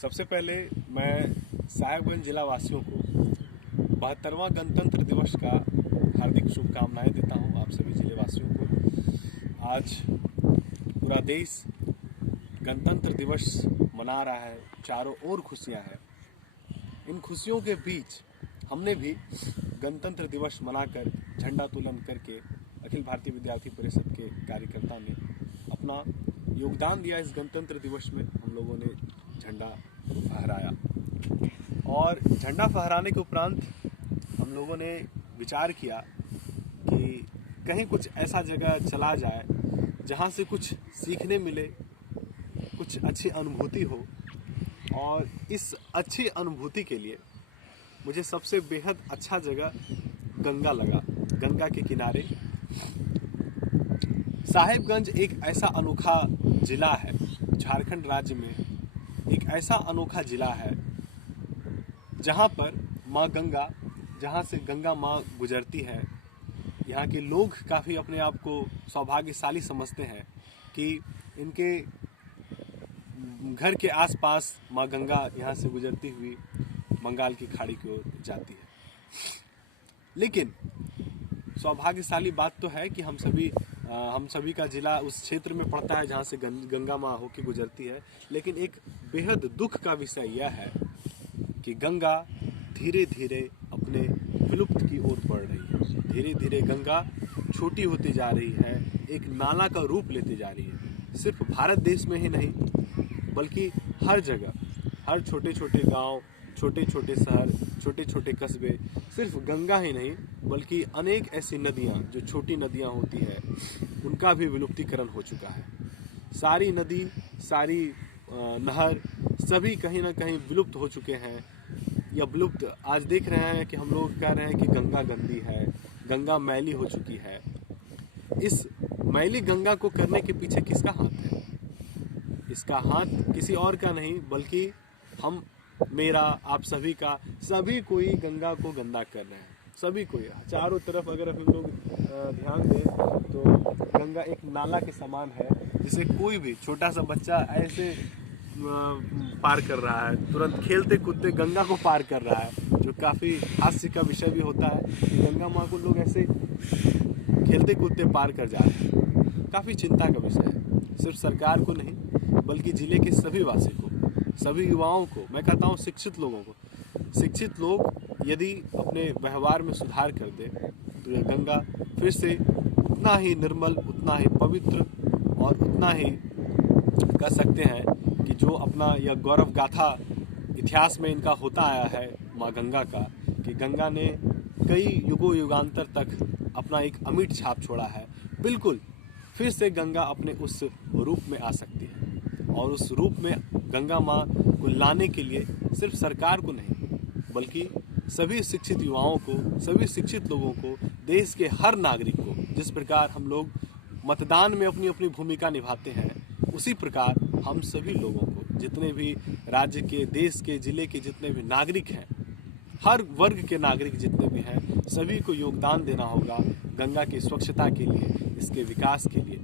सबसे पहले मैं साहेबगंज जिला वासियों को 72वां गणतंत्र दिवस का हार्दिक शुभकामनाएं देता हूं आप सभी जिले वासियों को। आज पूरा देश गणतंत्र दिवस मना रहा है, चारों ओर खुशियां हैं। इन खुशियों के बीच हमने भी गणतंत्र दिवस मनाकर झंडा तोलन करके अखिल भारतीय विद्यार्थी परिषद के कार्यकर्ता ने अपना योगदान दिया। इस गणतंत्र दिवस में हम लोगों ने झंडा फहराया और झंडा फहराने के उपरांत हम लोगों ने विचार किया कि कहीं कुछ ऐसा जगह चला जाए जहां से कुछ सीखने मिले, कुछ अच्छी अनुभूति हो। और इस अच्छी अनुभूति के लिए मुझे सबसे बेहद अच्छा जगह गंगा लगा। गंगा के किनारे साहेबगंज एक ऐसा अनोखा जिला है, झारखंड राज्य में एक ऐसा अनोखा जिला है जहां पर माँ गंगा, जहां से गंगा माँ गुजरती है। यहाँ के लोग काफ़ी अपने आप को सौभाग्यशाली समझते हैं कि इनके घर के आसपास माँ गंगा यहाँ से गुजरती हुई बंगाल की खाड़ी की ओर जाती है। लेकिन सौभाग्यशाली बात तो है कि हम सभी का जिला उस क्षेत्र में पड़ता है जहाँ से गंगा माँ होकर गुजरती है। लेकिन एक बेहद दुख का विषय यह है कि गंगा धीरे धीरे अपने विलुप्त की ओर बढ़ रही है। धीरे धीरे गंगा छोटी होती जा रही है, एक नाला का रूप लेती जा रही है। सिर्फ भारत देश में ही नहीं बल्कि हर जगह, हर छोटे छोटे गांव, छोटे छोटे शहर, छोटे छोटे कस्बे, सिर्फ गंगा ही नहीं बल्कि अनेक ऐसी नदियां जो छोटी नदियां होती है उनका भी विलुप्तीकरण हो चुका है। सारी नदी, सारी नहर सभी कहीं ना कहीं विलुप्त हो चुके हैं या विलुप्त। आज देख रहे हैं कि हम लोग कह रहे हैं कि गंगा गंदी है, गंगा मैली हो चुकी है। इस मैली गंगा को करने के पीछे किसका हाथ है? इसका हाथ किसी और का नहीं बल्कि हम, मेरा, आप सभी का। सभी कोई गंगा को गंदा कर रहे हैं, सभी कोई। चारों तरफ अगर हम लोग ध्यान दें तो गंगा एक नाला के समान है जिसे कोई भी छोटा सा बच्चा ऐसे पार कर रहा है, तुरंत खेलते कूदते गंगा को पार कर रहा है, जो काफ़ी हास्य का विषय भी होता है कि गंगा माँ को लोग ऐसे खेलते कूदते पार कर जा रहे हैं। काफ़ी चिंता का विषय है, सिर्फ सरकार को नहीं बल्कि जिले के सभी वासी को, सभी युवाओं को, मैं कहता हूँ शिक्षित लोगों को। शिक्षित लोग यदि अपने व्यवहार में सुधार कर दे तो यह गंगा फिर से उतना ही निर्मल, उतना ही पवित्र और उतना ही कह सकते हैं कि जो अपना यह गौरव गाथा इतिहास में इनका होता आया है माँ गंगा का, कि गंगा ने कई युगों युगांतर तक अपना एक अमिट छाप छोड़ा है। बिल्कुल फिर से गंगा अपने उस रूप में आ सकती है और उस रूप में गंगा माँ को लाने के लिए सिर्फ सरकार को नहीं बल्कि सभी शिक्षित युवाओं को, सभी शिक्षित लोगों को, देश के हर नागरिक को, जिस प्रकार हम लोग मतदान में अपनी अपनी भूमिका निभाते हैं उसी प्रकार हम सभी लोगों को, जितने भी राज्य के, देश के, जिले के जितने भी नागरिक हैं, हर वर्ग के नागरिक जितने भी हैं, सभी को योगदान देना होगा गंगा की स्वच्छता के लिए, इसके विकास के लिए।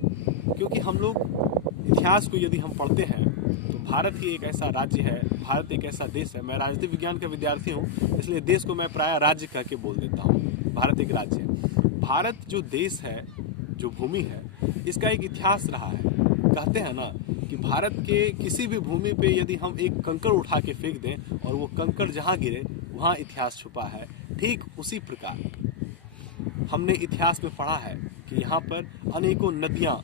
क्योंकि हम लोग इतिहास को यदि हम पढ़ते हैं तो भारत ही एक ऐसा राज्य है, भारत एक ऐसा देश है। मैं राजनीति विज्ञान का विद्यार्थी हूँ इसलिए देश को मैं प्रायः राज्य कह के बोल देता हूँ। भारत एक राज्य है। भारत जो देश है, जो भूमि है, इसका एक इतिहास रहा है। कहते हैं ना कि भारत के किसी भी भूमि पे यदि हम एक कंकड़ उठा के फेंक दें और वो कंकड़ जहाँ गिरे वहाँ इतिहास छुपा है। ठीक उसी प्रकार हमने इतिहास में पढ़ा है कि यहाँ पर अनेकों नदियाँ,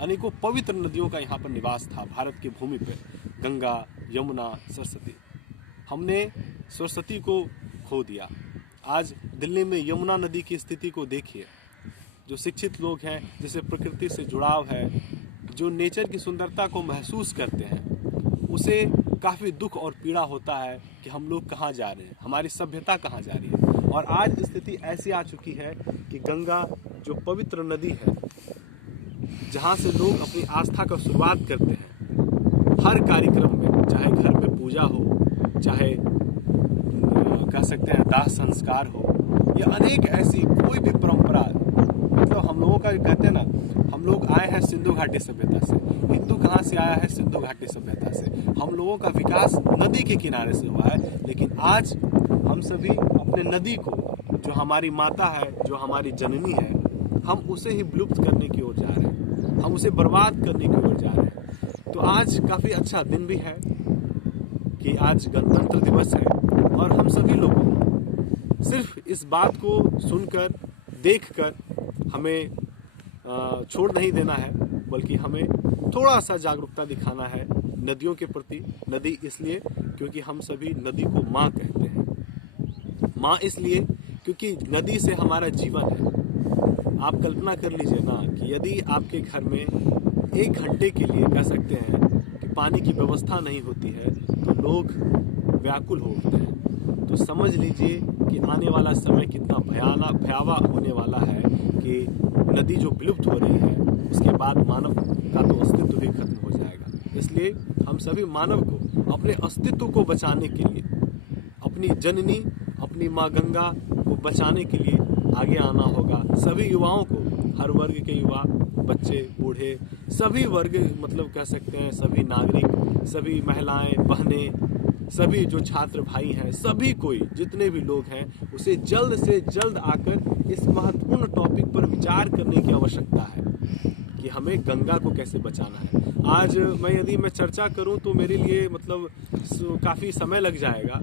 अनेकों पवित्र नदियों का यहाँ पर निवास था भारत की भूमि पर। गंगा, यमुना, सरस्वती। हमने सरस्वती को खो दिया। आज दिल्ली में यमुना नदी की स्थिति को देखिए। जो शिक्षित लोग हैं, जिसे प्रकृति से जुड़ाव है, जो नेचर की सुंदरता को महसूस करते हैं, उसे काफ़ी दुख और पीड़ा होता है कि हम लोग कहाँ जा रहे हैं, हमारी सभ्यता कहाँ जा रही है। और आज स्थिति ऐसी आ चुकी है कि गंगा जो पवित्र नदी है, जहाँ से लोग अपनी आस्था का शुरुआत करते हैं हर कार्यक्रम में, चाहे घर में पूजा हो, चाहे कह सकते हैं दाह संस्कार हो, या अनेक ऐसी कोई भी परंपरा, मतलब हम लोगों का कहते हैं ना हम लोग आए हैं सिंधु घाटी सभ्यता से। हिंदू कहाँ से आया है? सिंधु घाटी सभ्यता से। हम लोगों का विकास नदी के किनारे से हुआ है, लेकिन आज हम सभी अपने नदी को, जो हमारी माता है, जो हमारी जननी है, हम उसे ही विलुप्त करने की ओर जा रहे हैं, हम उसे बर्बाद करने की ओर जा रहे हैं। तो आज काफी अच्छा दिन भी है कि आज गणतंत्र दिवस है, और हम सभी लोगों को सिर्फ इस बात को सुनकर, देखकर हमें छोड़ नहीं देना है, बल्कि हमें थोड़ा सा जागरूकता दिखाना है नदियों के प्रति। नदी इसलिए क्योंकि हम सभी नदी को माँ कहते हैं। माँ इसलिए क्योंकि नदी से हमारा जीवन है। आप कल्पना कर लीजिए ना कि यदि आपके घर में 1 घंटे के लिए कह सकते हैं कि पानी की व्यवस्था नहीं होती है, तो लोग व्याकुल हो उठते हैं। तो समझ लीजिए कि आने वाला समय कितना भयावह होने वाला है कि नदी जो विलुप्त हो रही है, उसके बाद मानव का तो अस्तित्व भी खत्म हो जाएगा। इसलिए हम सभी मानव को अपने अस्तित्व को बचाने के लिए, अपनी जननी, अपनी माँ गंगा को बचाने के लिए आगे आना होगा। सभी युवाओं को, हर वर्ग के युवा, बच्चे, बूढ़े, सभी वर्ग, मतलब कह सकते हैं सभी नागरिक, सभी महिलाएं, बहनें, सभी जो छात्र भाई हैं, सभी कोई, जितने भी लोग हैं, उसे जल्द से जल्द आकर इस महत्वपूर्ण टॉपिक पर विचार करने की आवश्यकता है कि हमें गंगा को कैसे बचाना है। आज यदि मैं चर्चा करूं तो मेरे लिए मतलब काफ़ी समय लग जाएगा।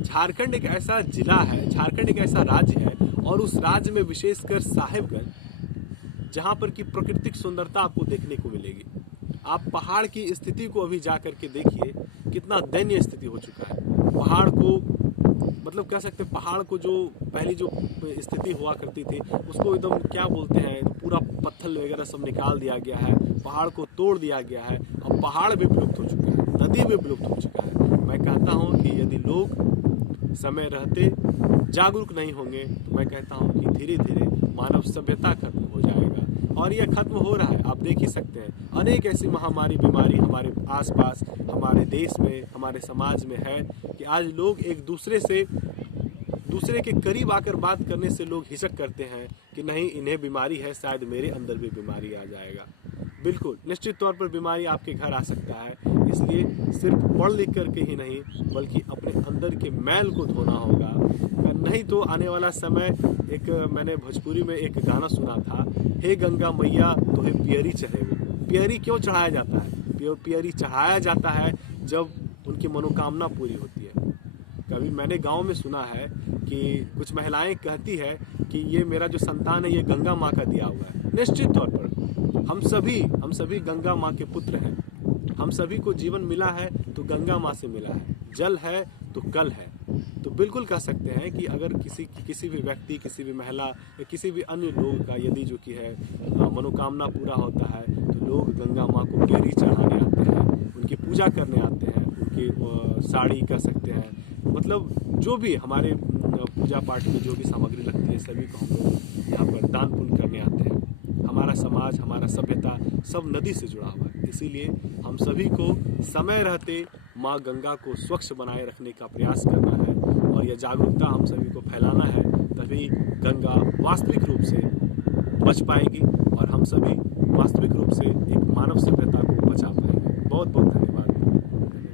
झारखंड एक ऐसा जिला है, झारखंड एक ऐसा राज्य है, और उस राज्य में विशेषकर साहिबगंज, जहाँ पर की प्राकृतिक सुंदरता आपको देखने को मिलेगी। आप पहाड़ की स्थिति को अभी जा करके देखिए, कितना दयनीय स्थिति हो चुका है। पहाड़ को, मतलब कह सकते हैं पहाड़ को, जो पहली जो स्थिति हुआ करती थी, उसको एकदम क्या बोलते हैं, पूरा पत्थर वगैरह सब निकाल दिया गया है, पहाड़ को तोड़ दिया गया है। अब पहाड़ भी विलुप्त हो चुका है, नदी भी विलुप्त हो चुका है। मैं कहता हूँ कि यदि लोग समय रहते जागरूक नहीं होंगे, तो मैं कहता हूँ कि धीरे धीरे मानव सभ्यता खत्म हो जाएगा। और यह खत्म हो रहा है, आप देख ही सकते हैं। अनेक ऐसी महामारी, बीमारी हमारे आसपास, हमारे देश में, हमारे समाज में है कि आज लोग एक दूसरे के करीब आकर बात करने से लोग हिचक करते हैं कि नहीं, इन्हें बीमारी है, शायद मेरे अंदर भी बीमारी आ जाएगा। बिल्कुल निश्चित तौर पर बीमारी आपके घर आ सकता है, इसलिए सिर्फ पढ़ लिख करके ही नहीं, बल्कि अपने अंदर के मैल को धोना होगा। नहीं तो आने वाला समय, एक मैंने भोजपुरी में एक गाना सुना था, हे गंगा मैया तोहे पियरी चढ़ेगो। पियरी क्यों चढ़ाया जाता है? पियरी चढ़ाया जाता है जब उनकी मनोकामना पूरी होती है। कभी मैंने गांव में सुना है कि कुछ महिलाएं कहती है कि ये मेरा जो संतान है, ये गंगा माँ का दिया हुआ है। निश्चित तौर पर हम सभी गंगा माँ के पुत्र हैं। हम सभी को जीवन मिला है तो गंगा माँ से मिला है। जल है तो कल है। तो बिल्कुल कह सकते हैं कि अगर किसी भी व्यक्ति, किसी भी महिला या किसी भी अन्य लोग का यदि जो कि है मनोकामना पूरा होता है, तो लोग गंगा माँ को पियरी चढ़ाने आते हैं, उनकी पूजा करने आते हैं, उनकी साड़ी कह सकते हैं, मतलब जो भी हमारे पूजा पाठ में जो भी सामग्री लगती है, सभी को हम लोग यहाँ पर दान पुण्य करने आते हैं। हमारा समाज, हमारा सभ्यता सब नदी से जुड़ा हुआ है। इसीलिए हम सभी को समय रहते माँ गंगा को स्वच्छ बनाए रखने का प्रयास करना है, और यह जागरूकता हम सभी को फैलाना है। तभी गंगा वास्तविक रूप से बच पाएगी, और हम सभी वास्तविक रूप से एक मानव सभ्यता को बचा पाएंगे। बहुत बहुत धन्यवाद।